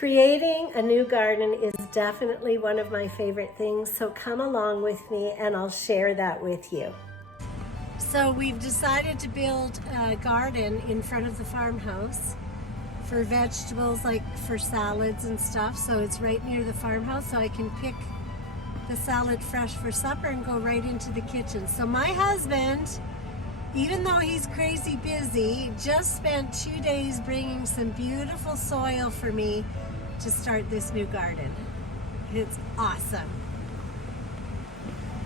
Creating a new garden is definitely one of my favorite things, so come along with me and I'll share that with you. So we've decided to build a garden in front of the farmhouse for vegetables, like for salads and stuff. So it's right near the farmhouse, so I can pick the salad fresh for supper and go right into the kitchen. So my husband, even though he's crazy busy, just spent 2 days bringing some beautiful soil for me to start this new garden. It's awesome.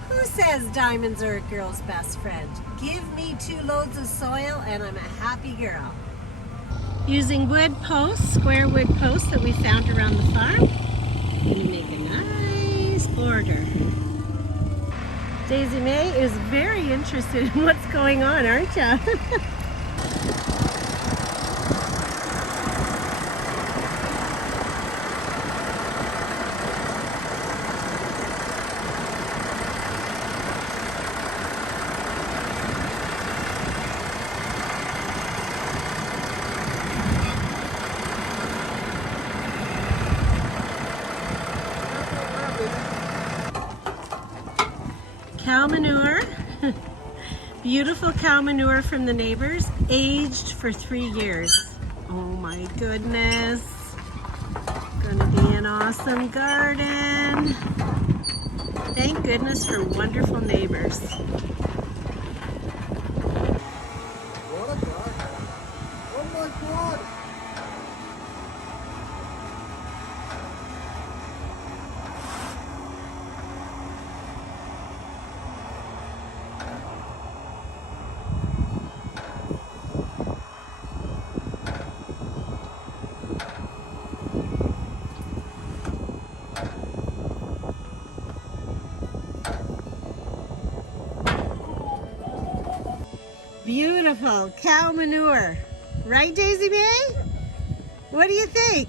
Who says diamonds are a girl's best friend? Give me 2 loads of soil and I'm a happy girl. Using wood posts, square wood posts that we found around the farm, I'm gonna make a nice border. Daisy May is very interested in what's going on, aren't you? Cow manure, beautiful cow manure from the neighbors, aged for 3 years. Oh my goodness, gonna be an awesome garden. Thank goodness for wonderful neighbors. What a garden. Oh my God. Beautiful cow manure. Right, Daisy May? What do you think?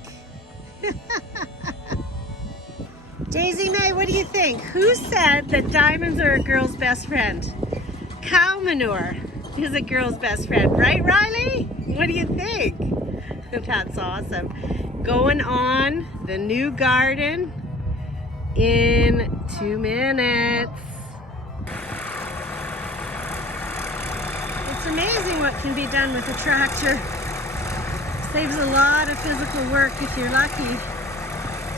Daisy May, what do you think? Who said that diamonds are a girl's best friend? Cow manure is a girl's best friend. Right, Riley? What do you think? That's awesome. Going on the new garden in 2 minutes. It's amazing what can be done with a tractor. Saves a lot of physical work if you're lucky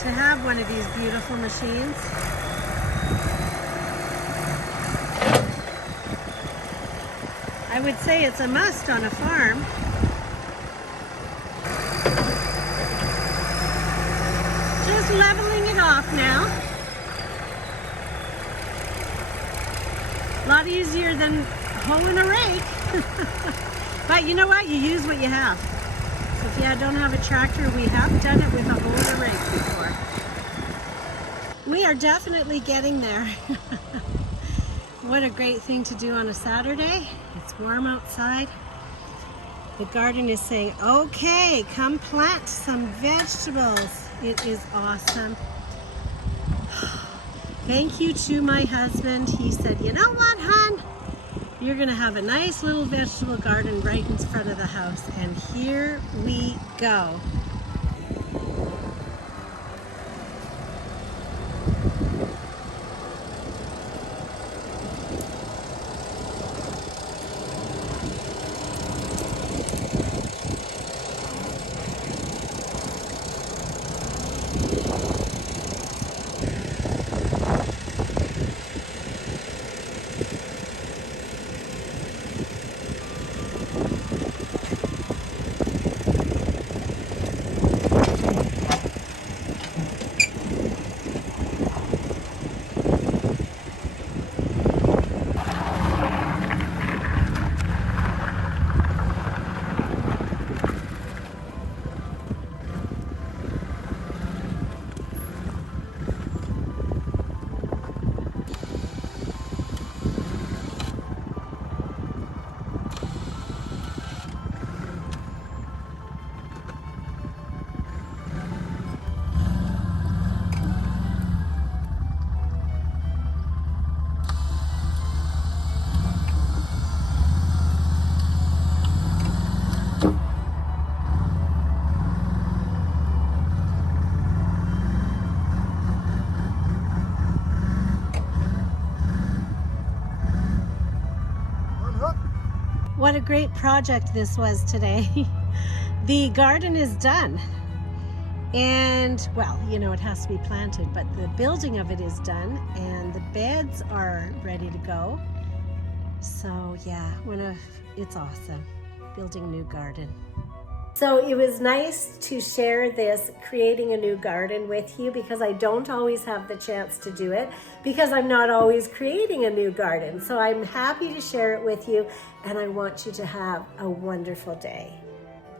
to have one of these beautiful machines. I would say it's a must on a farm. Just leveling it off now. A lot easier than hoeing a rake. But you know what? You use what you have. So if you don't have a tractor, we have done it with a hoe and a rake before. We are definitely getting there. What a great thing to do on a Saturday. It's warm outside. The garden is saying, okay, come plant some vegetables. It is awesome. Thank you to my husband. He said, you know what, hon? You're gonna have a nice little vegetable garden right in front of the house. And here we go. a great project this was today. The garden is done. And well, you know, it has to be planted, but the building of it is done and the beds are ready to go. So yeah, it's awesome building a new garden. So it was nice to share this creating a new garden with you, because I don't always have the chance to do it because I'm not always creating a new garden. So I'm happy to share it with you, and I want you to have a wonderful day.